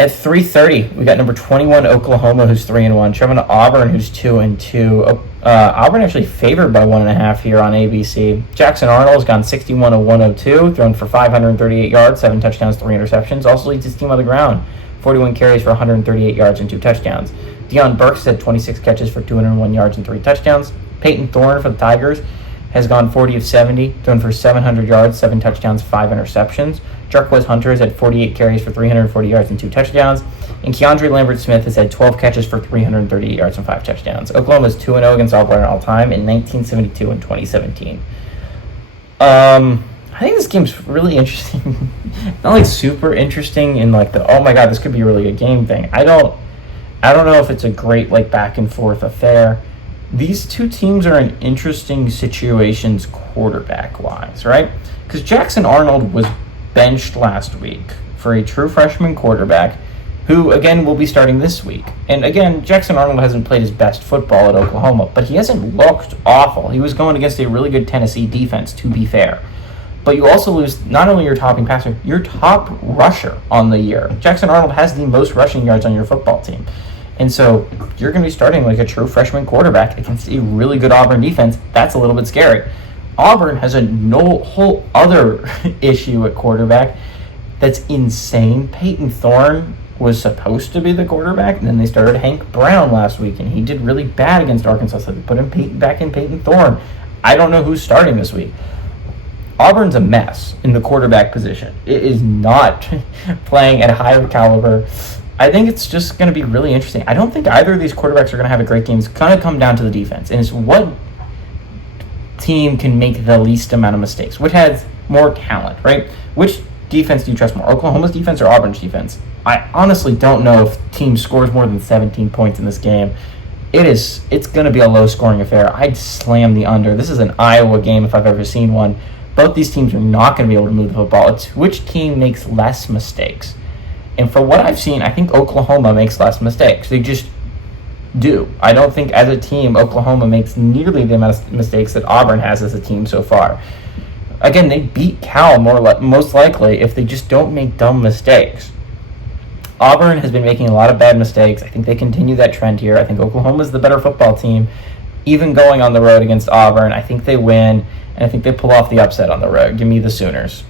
At 3:30, we got number 21 Oklahoma, who's 3-1, traveling to Auburn, who's 2-2. Auburn actually favored by 1.5 here on ABC. Jackson Arnold's gone 61 of 102, thrown for 538 yards, 7 touchdowns, 3 interceptions. Also leads his team on the ground, 41 carries for 138 yards and 2 touchdowns. Deion Burks had 26 catches for 201 yards and 3 touchdowns. Peyton Thorne for the Tigers has gone 40 of 70, thrown for 700 yards, 7 touchdowns, 5 interceptions. Jarquez Hunter has had 48 carries for 340 yards and 2 touchdowns. And Keandre Lambert-Smith has had 12 catches for 338 yards and 5 touchdowns. Oklahoma is 2-0 against Auburn all time in 1972 and 2017. I think this game's really interesting. Not like super interesting in like the, oh my god, this could be a really good game thing. I don't know if it's a great like back and forth affair. These two teams are in interesting situations quarterback-wise, right? Because Jackson Arnold was benched last week for a true freshman quarterback who, again, will be starting this week. And, again, Jackson Arnold hasn't played his best football at Oklahoma, but he hasn't looked awful. He was going against a really good Tennessee defense, to be fair. But you also lose not only your topping passer, your top rusher on the year. Jackson Arnold has the most rushing yards on your football team. And so you're going to be starting like a true freshman quarterback against a really good Auburn defense. That's a little bit scary. Auburn has a whole other issue at quarterback that's insane. Peyton Thorne was supposed to be the quarterback, and then they started Hank Brown last week, and he did really bad against Arkansas, so they put him back in Peyton Thorne. I don't know who's starting this week. Auburn's a mess in the quarterback position. It is not playing at a higher caliber. I think it's just going to be really interesting. I don't think either of these quarterbacks are going to have a great game. It's going to come down to the defense, and it's what team can make the least amount of mistakes, which has more talent, right? Which defense do you trust more, Oklahoma's defense or Auburn's defense? I honestly don't know if team scores more than 17 points in this game. It's going to be a low-scoring affair. I'd slam the under. This is an Iowa game if I've ever seen one. Both these teams are not going to be able to move the football. It's which team makes less mistakes. And for what I've seen, I think Oklahoma makes less mistakes. They just do. I don't think as a team Oklahoma makes nearly the amount of mistakes that Auburn has as a team so far. Again, they beat Cal most likely if they just don't make dumb mistakes. Auburn has been making a lot of bad mistakes. I think they continue that trend here. I think Oklahoma's the better football team. Even going on the road against Auburn, I think they win, and I think they pull off the upset on the road. Give me the Sooners.